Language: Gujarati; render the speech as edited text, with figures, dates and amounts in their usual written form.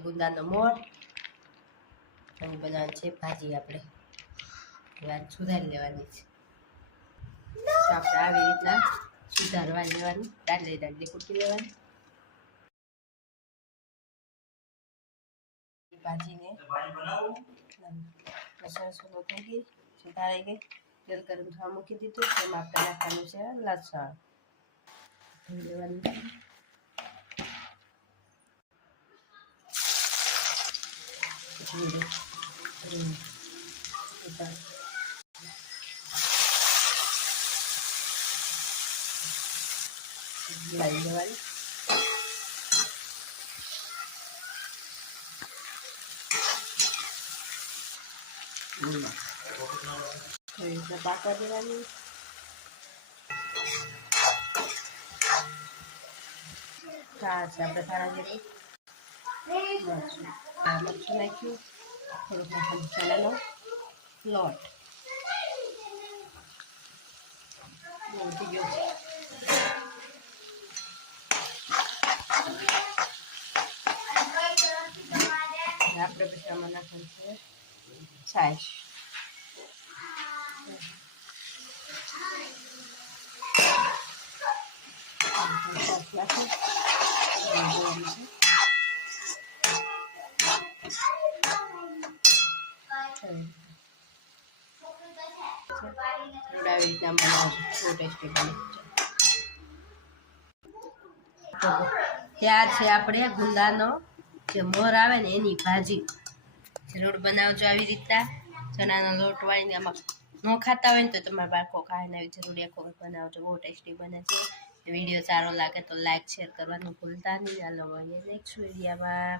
ગુંદાનો મોર અને બનાવવાની છે ભાજી. આપણે વાત સુધારી લેવાની છે. તો આપણે આવી રીતના સુધારવા લેવાની, દાટલી કૂટી લેવાની. ભાજીને લસણ સોલો થઈ ગઈ, સુધારાઈ ગઈ. તેલ ગરમ થવા મૂકી દીધું. તેમાં આપણે નાખવાનું છે લસણ લેવાનું. લાવી દેવાની. પાકવા દેવાની. આપણે ધાણા જેવું મરચું નાખ્યું. થોડોક મસાલાનો લોટ થઈ ગયો છે. આપણે પછી આમાં નાખવાનું છે છાશ. ત્યાર છે આપણે ગુંદાનો જે મોર આવે ને એની ભાજી. જરૂર બનાવજો આવી રીતના. ચણાનો લોટ વાળીને આમાં ન ખાતા હોય ને તો તમારા બાળકો ખાય ને આવી જરૂર એક વખત બનાવજો. બહુ ટેસ્ટી બને છે. વિડીયો સારો લાગે તો લાઈક શેર કરવાનું ભૂલતા નહીં. ચાલો મળીએ નેક્સ્ટ વિડીયોમાં.